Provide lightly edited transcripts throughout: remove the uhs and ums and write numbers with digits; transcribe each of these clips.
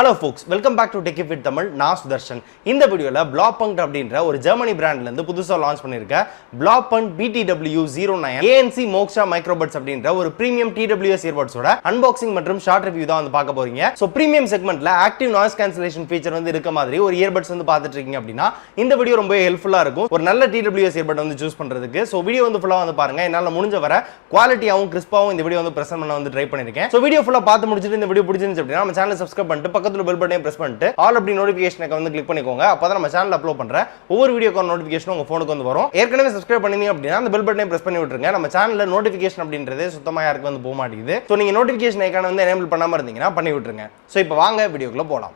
Hello folks, welcome back to Techie with Tamil. நான் சுதர்ஷன். இந்த வீடியோல Blaupunkt அப்படின்ற ஒரு ஜெர்மனி பிராண்ட்ல இருந்து புதுசா லான்ச் பண்ணிருக்க Blaupunkt BTW09 ANNC Moksha BTW09 அப்படின்ற ஒரு பிரீமியம் TWS Earbuds ஓட அன்பாக்சிங் மற்றும் ஷார்ட் ரிவ்யூ தான் வந்து பார்க்க போறீங்க. சோ பிரீமியம் செக்மெண்ட்ல ஆக்டிவ் நாய்ஸ் கேன்சலேஷன் ஃபீச்சர் வந்து இருக்க மாதிரி ஒரு இயர்பட்ஸ் வந்து பார்த்துட்டு இருக்கீங்க அப்படினா இந்த வீடியோ ரொம்ப ஹெல்ப்ஃபுல்லா இருக்கும். ஒரு நல்ல TWS இயர்பட் வந்து சூஸ் பண்றதுக்கு. சோ வீடியோ வந்து ஃபுல்லா வந்து பாருங்க. என்னால முடிஞ்ச வரை குவாலிட்டியாவும் கிறிஸ்பாவும் இந்த வீடியோ வந்து பிரசன்ட் பண்ண வந்து ட்ரை பண்ணிருக்கேன். சோ வீடியோ ஃபுல்லா பார்த்து முடிச்சிட்டு இந்த வீடியோ பிடிச்சிருந்துச்சு அப்படினா நம்ம சேனலை சப்ஸ்கிரைப் பண்ணிட்டு பக்கத்துல பெல் பட்டனை பிரஸ் பண்ணிட்டு ஆல் அப்படி நோட்டிஃபிகேஷனுக்கு வந்து கிளிக் பண்ணிக்கோங்க. அப்பதான் நம்ம சேனல்ல அப்லோட் பண்ற ஒவ்வொரு வீடியோக்கான நோட்டிஃபிகேஷன் உங்க போனுக்கு வந்து வரும். ஏற்கனவே சப்ஸ்கிரைப் பண்ணீங்க அப்படினா அந்த பெல் பட்டனை பிரஸ் பண்ணி விட்டுருங்க. நம்ம சேனல்ல நோட்டிஃபிகேஷன் அப்படின்றதே சுத்தமா யாருக்கு வந்து போக மாட்டேங்குது. சோ நீங்க நோட்டிஃபிகேஷன் ஐகானை வந்து எனேபிள் பண்ணாம இருந்தீங்கன்னா பண்ணி விட்டுருங்க. சோ இப்போ வாங்க வீடியோக்குள்ள போலாம்.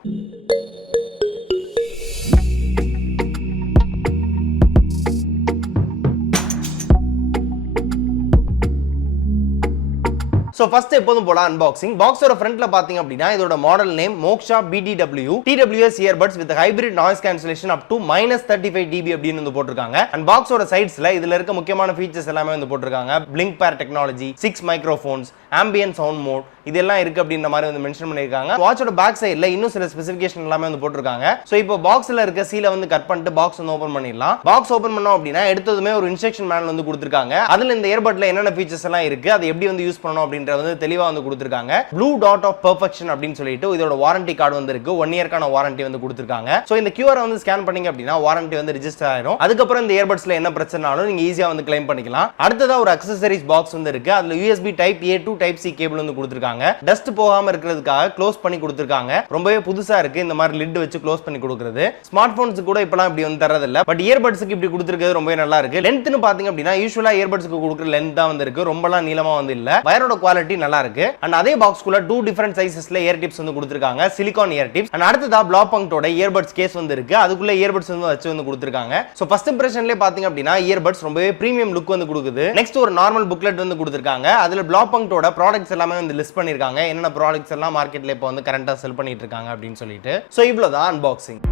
So first எப்போதும் போல அன்பாக்சிங். பாக்ஸோட ஃப்ரண்ட்ல பாத்தீங்க அப்படினா இதோட model name Moksha BTW TWS Earbuds with hybrid noise cancellation up to -35 dB அப்படினு வந்து போட்டுருக்காங்க. அண்ட் பாக்ஸோட சைட்ஸ்ல இதுல இருக்க முக்கியமான ஃபீச்சர்ஸ் எல்லாமே வந்து போட்டுருக்காங்க. Blink pair technology, 6 microphones, ambient sound mode இதெல்லாம் இருக்கு அப்படின்ற மாதிரி வந்து மென்ஷன் பண்ணிருக்காங்க. வாட்சோட பேக் சைடுல இன்னும் சில ஸ்பெசிஃபிகேஷன் எல்லாமே வந்து போட்டுருக்காங்க. சோ இப்போ பாக்ஸ்ல இருக்க சீலை வந்து கட் பண்ணிட்டு பாக்ஸ் வந்து ஓபன் பண்ணிடலாம். பாக்ஸ் ஓபன் பண்ணோம் அப்படினா எடுத்ததுமே ஒரு இன்ஸ்ட்ரக்ஷன் மேனுவல் வந்து கொடுத்திருக்காங்க. அதுல இந்த இயர்பட்ல என்னென்ன ஃபீச்சர்ஸ் எல்லாம் இருக்கு, அதை எப்படி வந்து யூஸ் பண்ணனும் அப்படின்றது வந்து தெளிவா வந்து கொடுத்திருக்காங்க. ப்ளூ டாட் ஆஃப் பெர்ஃபெக்ஷன் அப்படினு சொல்லிட்டு இதோட வாரண்டி கார்டு வந்து இருக்கு. 1 இயர்க்கான வாரண்டி வந்து கொடுத்திருக்காங்க. சோ இந்த QR வந்து ஸ்கேன் பண்ணீங்க அப்படினா வாரண்டி வந்து ரெஜிஸ்டர் ஆயிடும். அதுக்கு அப்புறம் இந்த இயர்பட்ஸ்ல என்ன பிரச்சனைனாலும் நீங்க ஈஸியா வந்து கிளைம் பண்ணிக்கலாம். அடுத்ததா ஒரு அக்சஸரீஸ் பாக்ஸ் வந்து இருக்கு. அதுல USB type A to type C cable வந்து கொடுத்திருக்காங்க. டஸ்ட் போகாம இருக்கிறதுக்காக க்ளோஸ் பண்ணி கொடுத்திருக்காங்க. ரொம்பவே புதுசா இருக்கு இந்த மாதிரி லிட் வச்சு க்ளோஸ் பண்ணி கொடுக்கிறது. ஸ்மார்ட் போன்ஸ் கூட இப்பலாம் இப்படி வந்து தரது இல்ல. பட் இயர்பட்ஸ்க்கு இப்படி கொடுத்திருக்கிறது ரொம்பவே நல்லா இருக்கு. லெந்த்னு பாத்தீங்க அப்படினா யூசுவலா இயர்பட்ஸ்க்கு கொடுக்கிற லெந்த் தான் வந்து இருக்கு. ரொம்பலாம் நீளமா வந்து இல்ல. வயரோட குவாலிட்டி நல்லா இருக்கு. அண்ட் அதே பாக்ஸ்க்குள்ள 2 டிஃபரண்ட் சைஸஸ்ல இயர் டிப்ஸ் வந்து கொடுத்திருக்காங்க. Silicon year tips. அண்ட் அடுத்ததா Blaupunktோட இயர்பட்ஸ் கேஸ் வந்து இருக்கு. அதுக்குள்ள இயர்பட்ஸ் வந்து வச்சு வந்து கொடுத்திருக்காங்க. சோ ஃபர்ஸ்ட் இம்ப்ரஷன்லயே பாத்தீங்க அப்படினா இயர்பட்ஸ் ரொம்பவே பிரீமியம் லுக் வந்து கொடுக்குது. நெக்ஸ்ட் ஒரு நார்மல் புக்லெட் வந்து கொடுத்திருக்காங்க. அதுல Blaupunktோட ப்ராடக்ட்ஸ் எல்லாமே வந்து லிஸ்ட் பண்ணிருக்காங்க. என்னென்ன ப்ராடக்ட்ஸ் எல்லாம் மார்க்கெட்ல இப்போ வந்து கரண்டா செல் பண்ணிட்டு இருக்காங்க அப்படின்னு சொல்லிட்டு. சோ இவ்வளவுதான் அன்பாக்சிங்.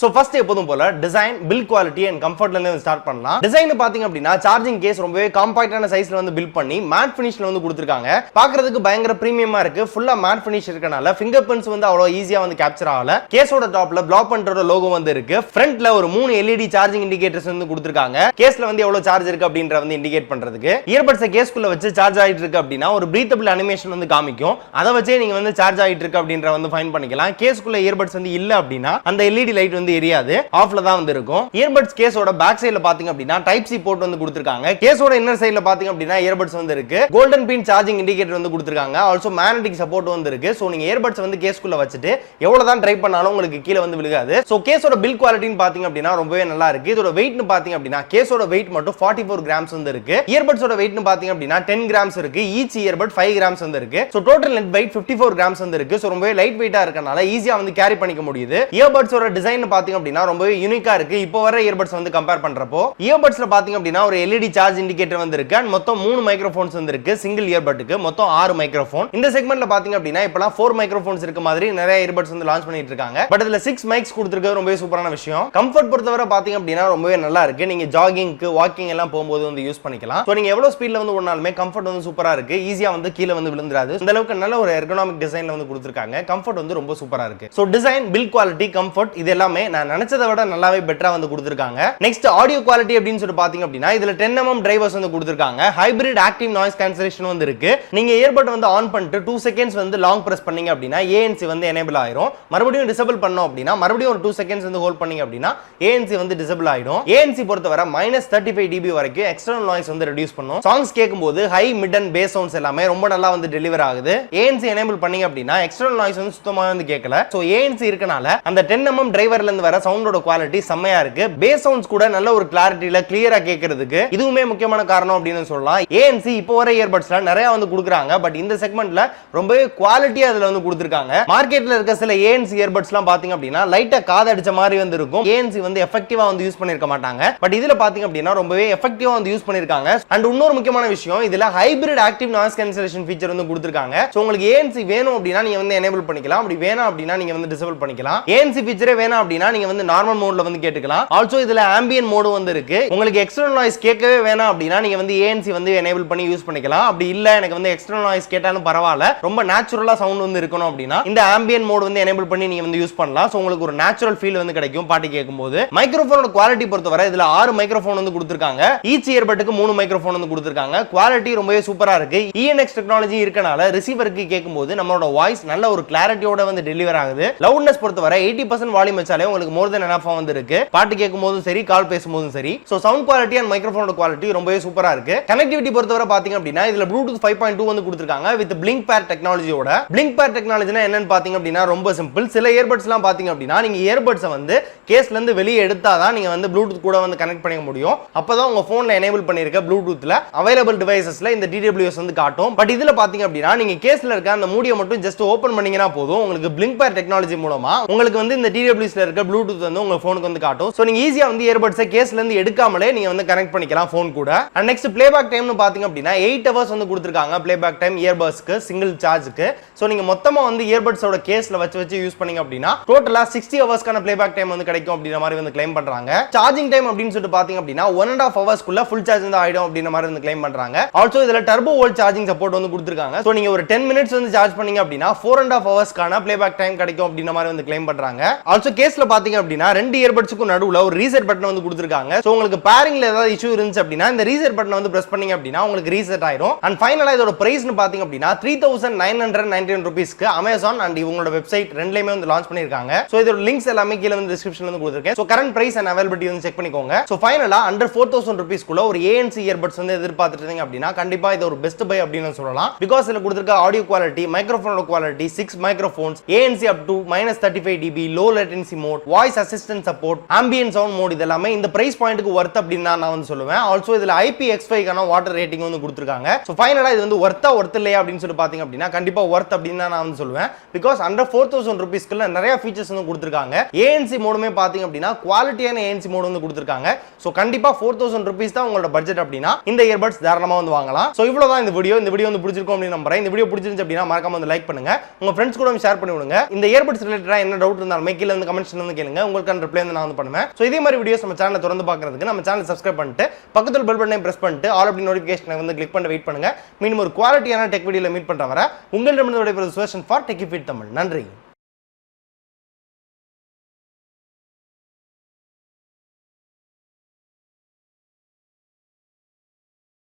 So first எப்போதும் போல டிசைன், பில்ட் குவாலிட்டி அண்ட் கம்ஃபர்ட்ல இருந்து ஸ்டார்ட் பண்ணலாம். டிசைன் பாத்தீங்க அப்படினா சார்ஜிங் கேஸ் ரொம்பவே காம்பாக்டான சைஸ்ல வந்து பில்ட் பண்ணி மேட் ஃபினிஷ்ல வந்து கொடுத்திருக்காங்க. பார்க்கிறதுக்கு பயங்கர பிரீமியமா இருக்கு. ஃபுல்லா மேட் ஃபினிஷ் இருக்கனால ஃபிங்கர் பிரிண்ட்ஸ் வந்து அவ்வளவு ஈஸியா வந்து கேப்சர் ஆகல. கேஸோட டாப்ல Blaupunktோட லோகோ வந்து இருக்கு. ஃப்ரண்ட்ல ஒரு 3 LED சார்ஜிங் இண்டிகேட்டர்ஸ் வந்து கொடுத்திருக்காங்க. கேஸ்ல வந்து எவ்வளவு சார்ஜ் இருக்கு அப்படிங்கறத வந்து இண்டிகேட் பண்றதுக்கு. இயர்பட்ஸ் கேஸ்க்குள்ள வச்சு சார்ஜ் ஆயிட்டு இருக்கு அப்படினா ஒரு பிரீத்தபிள் அனிமேஷன் வந்து காமிக்கும். அத வச்சே நீங்க வந்து சார்ஜ் ஆயிட்டு இருக்கு அப்படிங்கறத வந்து ஃபைண்ட் பண்ணிக்கலாம். கேஸ்க்குள்ள இயர்பட்ஸ் வந்து இல்ல அப்படினா அந்த LED லைட் வந்து எரியாது. ஆஃப்ல தான் வந்து இருக்கும். இயர்பட்ஸ் கேஸோட பேக் சைடுல பாத்தீங்க அப்படினா டைப் சி போர்ட் வந்து கொடுத்திருக்காங்க. கேஸோட இன்னர் சைடுல பாத்தீங்க அப்படினா இயர்பட்ஸ் வந்து இருக்கு. கோல்டன் பின் சார்ஜிங் இண்டிகேட்டர் வந்து கொடுத்திருக்காங்க. ஆல்சோ மேக்னெட்டிக் சப்போர்ட் வந்து இருக்கு. சோ நீங்க இயர்பட்ஸ் வந்து கேஸ்க்குள்ள வச்சிட்டு எவ்வளவு தான் ட்ரை பண்ணாலும் உங்களுக்கு கீழ வந்து விழுகாது. சோ கேஸோட பில்ட் குவாலிட்டின்னு பாத்தீங்க அப்படினா ரொம்பவே நல்லா இருக்கு. இதோட வெயிட்னு பாத்தீங்க அப்படினா கேஸோட வெயிட் மட்டும் 44 கிராம்ஸ் வந்து இருக்கு. இயர்பட்ஸோட வெயிட்னு பாத்தீங்க அப்படினா 10 கிராம்ஸ் இருக்கு. ஈச் இயர்பட் 5 கிராம்ஸ் வந்து இருக்கு. So total net wait 54 grams வந்து இருக்கு. சோ ரொம்பவே லைட் வெயிட்டா இருக்கனால ஈஸியா வந்து கேரி பண்ணிக்க முடியுது. இயர்பட்ஸோட டிசைன் பாத்தீங்க அப்படினா ரொம்பவே யூனிக்கா இருக்கு. இப்போ வர இயர்பட்ஸ் வந்து கம்பேர் பண்றப்போ இயர்பட்ஸ்ல பாத்தீங்க அப்படினா ஒரு LED சார்ஜ் இண்டிகேட்டர் வந்து இருக்கு. and மொத்தம் 3 மைக்ரோஃபோன்ஸ் வந்து இருக்கு. சிங்கிள் இயர்பட்க்கு மொத்தம் 6 மைக்ரோஃபோன். இந்த செக்மெண்ட்ல பாத்தீங்க அப்படினா இப்பலாம் 4 மைக்ரோஃபோன்ஸ் இருக்க மாதிரி நிறைய இயர்பட்ஸ் வந்து லான்ச் பண்ணிட்டு இருக்காங்க. பட் இதுல 6 மைக்ஸ் கொடுத்திருக்கிறது ரொம்பவே சூப்பரான விஷயம். கம்ஃபர்ட் பொறுத்தவரை பாத்தீங்க அப்படினா ரொம்பவே நல்லா இருக்கு. நீங்க ஜாகிங்க்கு வாக்கிங் எல்லாம் போகும்போது வந்து யூஸ் பண்ணிக்கலாம். சோ நீங்க எவ்வளவு ஸ்பீட்ல வந்து ஓடினாலுமே கம்ஃபர்ட் வந்து சூப்பரா இருக்கு. ஈஸியா வந்து கீழ வந்து விழுந்துராது. இந்த அளவுக்கு நல்ல ஒரு எர்கனாமிக் டிசைன்ல வந்து கொடுத்திருக்காங்க. கம்ஃபர்ட் வந்து ரொம்ப சூப்பரா இருக்கு. So design, build quality, comfort இது எல்லாமே நான் நினைச்சதை விட நல்லாவே பெட்டரா வந்து கொடுத்திருக்காங்க. நெக்ஸ்ட் ஆடியோ குவாலிட்டி அப்படினு சொல்லி பாத்தீங்க அப்படினா இதுல 10mm டிரைவர்ஸ் வந்து கொடுத்திருக்காங்க. ஹைபிரிட் ஆக்டிவ் நாய்ஸ் கேன்சலேஷன் வந்து இருக்கு. நீங்க இயர்பட் வந்து ஆன் பண்ணிட்டு 2 செகண்ட்ஸ் வந்து லாங் பிரஸ் பண்ணீங்க அப்படினா ANC வந்து எனேபிள் ஆயிடும். மறுபடியும் டிசேபிள் பண்ணோம் அப்படினா மறுபடியும் ஒரு 2 செகண்ட்ஸ் வந்து ஹோல்ட் பண்ணீங்க அப்படினா ANC வந்து டிசேபிள் ஆயிடும். ANC பொறுத்தவரை -35 dB வரைக்கும் எக்ஸ்டர்னல் நாய்ஸ் வந்து ரெடியூஸ் பண்ணும். சாங்ஸ் கேட்கும்போது high, mid and bass sounds எல்லாமே ரொம்ப நல்லா வந்து டெலிவர் ஆகுது. ANC எனேபிள் பண்ணீங்க அப்படினா எக்ஸ்டர்னல் நாய்ஸ் வந்து சுத்தமா வந்து கேட்கல. சோ ANC இருக்கனால அந்த 10mm டிரைவர்ல இருந்து வர சவுண்டோட குவாலிட்டி செம்மையா இருக்கு. பேஸ் சவுண்ட்ஸ் கூட நல்ல ஒரு கிளாரிட்டில கிளியரா கேக்குறதுக்கு இதுவுமே முக்கியமான காரணம் அப்படின்னு சொல்லலாம். ANC இப்போ வர இயர்பட்ஸ்ல நிறைய வந்து கொடுக்குறாங்க. பட் இந்த செக்மெண்ட்ல ரொம்பவே குவாலிட்டியா அதுல வந்து கொடுத்திருக்காங்க. மார்க்கெட்ல இருக்க சில ANC இயர்பட்ஸ்லாம் பாத்தீங்க அப்படினா லைட்டா காது அடிச்ச மாதிரி வந்து இருக்கும். ANC வந்து எஃபெக்டிவா வந்து யூஸ் பண்ணிருக்க மாட்டாங்க. பட் இதுல பாத்தீங்க அப்படினா ரொம்பவே எஃபெக்டிவா வந்து யூஸ் பண்ணிருக்காங்க. அண்ட் இன்னொரு முக்கியமான விஷயம் இதுல hybrid active noise cancellation feature வந்து கொடுத்திருக்காங்க. சோ உங்களுக்கு ANC வேணும் அப்படினா நீங்க வந்து எனேபிள் பண்ணிக்கலாம். அப்படி வேணாம் அப்படினா நீங்க வந்து டிசேபிள் பண்ணிக்கலாம். ANC ஃபீச்சரே வேணாம் அப்படினா அப்படினா நீங்க வந்து நார்மல் மோட்ல வந்து கேட்டுக்கலாம். ஆல்சோ இதுல ஆம்பியன்ட் மோட் வந்து இருக்கு. உங்களுக்கு எக்ஸ்டர்னல் நாய்ஸ் கேட்கவே வேணாம் அப்படினா நீங்க வந்து ANC வந்து எனேபிள் பண்ணி யூஸ் பண்ணிக்கலாம். அப்படி இல்ல எனக்கு வந்து எக்ஸ்டர்னல் நாய்ஸ் கேட்டாலும் பரவாயில்லை, ரொம்ப நேச்சுரலா சவுண்ட் வந்து இருக்கணும் அப்படினா இந்த ஆம்பியன்ட் மோட் வந்து எனேபிள் பண்ணி நீங்க வந்து யூஸ் பண்ணலாம். சோ உங்களுக்கு ஒரு நேச்சுரல் ஃபீல் வந்து கிடைக்கும் பாட்டு கேட்கும்போது. மைக்ரோஃபோனோட குவாலிட்டி பொறுத்தவரை இதுல 6 மைக்ரோஃபோன் வந்து கொடுத்திருக்காங்க. ஈச் இயர்பட்டுக்கு 3 மைக்ரோஃபோன் வந்து கொடுத்திருக்காங்க. குவாலிட்டி ரொம்பவே சூப்பரா இருக்கு. ANNC டெக்னாலஜி இருக்கனால ரிசீவருக்கு கேட்கும்போது நம்மளோட வாய்ஸ் நல்ல ஒரு கிளாரிட்டியோட வந்து டெலிவர் ஆகுது. லவுட்னஸ் பொறுத்தவரை 80% வால்யூம் வச்சாலே உங்களுக்கு மோர் தென் எனஃப் வந்து இருக்கு. பாட்டு கேட்கும்போதும் சரி, கால் பேசும்போதும் சரி. சோ சவுண்ட் குவாலிட்டி அண்ட் மைக்ரோஃபோனோட குவாலிட்டி ரொம்பவே சூப்பரா இருக்கு. கனெக்டிவிட்டி பொறுத்தவரை பாத்தீங்க அப்படினா இதுல ப்ளூடூத் 5.2 வந்து கொடுத்திருக்காங்க வித் பிளிங்க் பேர் டெக்னாலஜியோட. பிளிங்க் பேர் டெக்னாலஜினா என்னன்னு பாத்தீங்க அப்படினா ரொம்ப சிம்பிள். சில இயர்பட்ஸ்லாம் பாத்தீங்க அப்படினா நீங்க இயர்பட்ஸை வந்து கேஸ்ல இருந்து வெளியே எடுத்தாதான் நீங்க வந்து ப்ளூடூத் கூட வந்து கனெக்ட் பண்ணிக்க முடியும். அப்பதான் உங்க போன்ல எனேபிள் பண்ணிருக்க ப்ளூடூத்ல அவைலபிள் டிவைசஸ்ல இந்த TWS வந்து காட்டும். பட் இதுல பாத்தீங்க அப்படினா நீங்க கேஸ்ல இருக்க அந்த மூடியை மட்டும் ஜஸ்ட் ஓபன் பண்ணீங்கன்னா போதும், உங்களுக்கு பிளிங்க் பேர் டெக்னாலஜி மூலமா உங்களுக்கு வந்து இந்த TWSல இருக்க ப்ளூடூத் வந்து உங்க போனுக்கு வந்து காட்டும். சோ நீங்க ஈஸியா வந்து இயர்பட்ஸை கேஸ்ல இருந்து எடுக்காமலே நீங்க வந்து கனெக்ட் பண்ணிக்கலாம் போன் கூட. அண்ட் நெக்ஸ்ட் பிளேபேக் டைம்னு பாத்தீங்க அப்படினா 8 ஹவர்ஸ் வந்து கொடுத்திருக்காங்க பிளேபேக் டைம் இயர்பட்ஸ்க்கு சிங்கிள் சார்ஜ்க்கு. சோ நீங்க மொத்தமா வந்து இயர்பட்ஸோட கேஸ்ல வச்சு யூஸ் பண்ணீங்க அப்படினா டோட்டலா 60 ஹவர்ஸ்க்கான பிளேபேக் டைம் வந்து கிடைக்கும் அப்படிங்கிற மாதிரி வந்து கிளைம் பண்றாங்க. சார்ஜிங் டைம் அப்படின்னு சொல்லிட்டு பாத்தீங்க அப்படினா 1.5 ஹவர்ஸ்க்குள்ள ஃபுல் சார்ஜ் வந்து ஆயிடும் அப்படிங்கிற மாதிரி வந்து கிளைம் பண்றாங்க. ஆல்சோ இதுல டர்போ வோல்ட் சார்ஜிங் சப்போர்ட் வந்து கொடுத்திருக்காங்க. சோ நீங்க ஒரு 10 மினிட்ஸ் வந்து சார்ஜ் பண்ணீங்க அப்படினா 4.5 ஹவர்ஸ்க்கான பிளேபேக் டைம் கிடைக்கும் அப்படிங்கிற மாதிரி வந்து கிளைம் பண்றாங்க. ஆல்சோ கேஸ்ல பாத்தீங்க அப்படினா ரெண்டு இயர்பட்ஸ்க்கு நடுவுல ஒரு ரீசெட் பட்டன் வந்து கொடுத்திருக்காங்க. சோ உங்களுக்கு பேரிங்ல ஏதாவது இஷ்யூ இருந்துச்சு அப்படினா இந்த ரீசெட் பட்டனை வந்து பிரஸ் பண்ணீங்க அப்படினா உங்களுக்கு ரீசெட் ஆயிடும். அண்ட் ஃபைனலா இதோட பிரைஸ்னு பாத்தீங்க அப்படினா 3999 ரூபீஸ்க்கு Amazon அண்ட் இவங்களோட வெப்சைட் ரெண்டுலயுமே வந்து லான்ச் பண்ணிருக்காங்க. சோ இதோட லிங்க்ஸ் எல்லாமே கீழ வந்து டிஸ்கிரிப்ஷன்ல வந்து கொடுத்திருக்கேன். So current price and availability வந்து செக் பண்ணிக்கோங்க. சோ ஃபைனலா அண்டர் 4000 ரூபீஸ்க்குள்ள ஒரு ANC இயர்பட்ஸ் வந்து எதிர்பார்த்துட்டு இருந்தீங்க அப்படினா கண்டிப்பா இது ஒரு பெஸ்ட் பை அப்படின்னு சொல்லலாம். பிகாஸ் இதுல கொடுத்திருக்க ஆடியோ குவாலிட்டி, மைக்ரோஃபோனோட quality, 6 microphones, ANC up to -35 dB, low latency mode, voice assistant support, ambient sound mode இதெல்லாமே இந்த பிரைஸ் பாயிண்ட்க்கு வர்த் அப்படின்னு நான் வந்து சொல்லுவேன். ஆல்சோ இதுல IPX5 கான வாட்டர் ரேட்டிங் வந்து கொடுத்திருக்காங்க. சோ ஃபைனலா இது வந்து வர்த் இல்லையா அப்படின்னு சொல்லி பாத்தீங்க அப்படினா கண்டிப்பா வர்த் அப்படின்னு நான் வந்து சொல்லுவேன். பிகாஸ் அண்டர் 4000 ரூபீஸ்க்குள்ள நிறைய ஃபீச்சர்ஸ் வந்து கொடுத்திருக்காங்க. ANC மோடுமே பாத்தீங்க அப்படினா குவாலிட்டியான ANC மோட் வந்து கொடுத்திருக்காங்க. சோ கண்டிப்பா 4000 ரூபீஸ் தான் உங்களோட பட்ஜெட் அப்படினா இந்த இயர்பட்ஸ் தாராளமா வந்து வாங்கலாம். சோ இவ்வளவுதான் இந்த வீடியோ வந்து பிடிச்சிருக்கும் அப்படின்னு நம்புறேன். இந்த வீடியோ பிடிச்சிருந்துச்சு அப்படினா மறக்காம வந்து லைக் பண்ணுங்க, உங்க ஃப்ரெண்ட்ஸ் கூட ஷேர் பண்ணி விடுங்க. இந்த இயர்பட்ஸ் ரிலேட்டடா என்ன டவுட் இருந்தாலும் கீழ வந்து கமெண்ட்ஸ்ல வந்து கேளுங்க, உங்களுக்கான ரிப்ளை வந்து நான் வந்து பண்ணுவேன். சோ இதே மாதிரி வீடியோஸ் நம்ம சேனலை தொடர்ந்து பார்க்கிறதுக்கு நம்ம சேனலை சப்ஸ்கிரைப் பண்ணிட்டு பக்கத்துல பெல் பட்டனை பிரஸ் பண்ணிட்டு ஆல் அப்படி நோட்டிஃபிகேஷனை வந்து கிளிக் பண்ணி வெயிட் பண்ணுங்க. மீண்டும் ஒரு குவாலிட்டியான டெக் வீடியோல மீட் பண்ற வரை உங்களிடமிருந்து விடைபெறுவது Sudarshan for techie feed Tamil. நன்றி.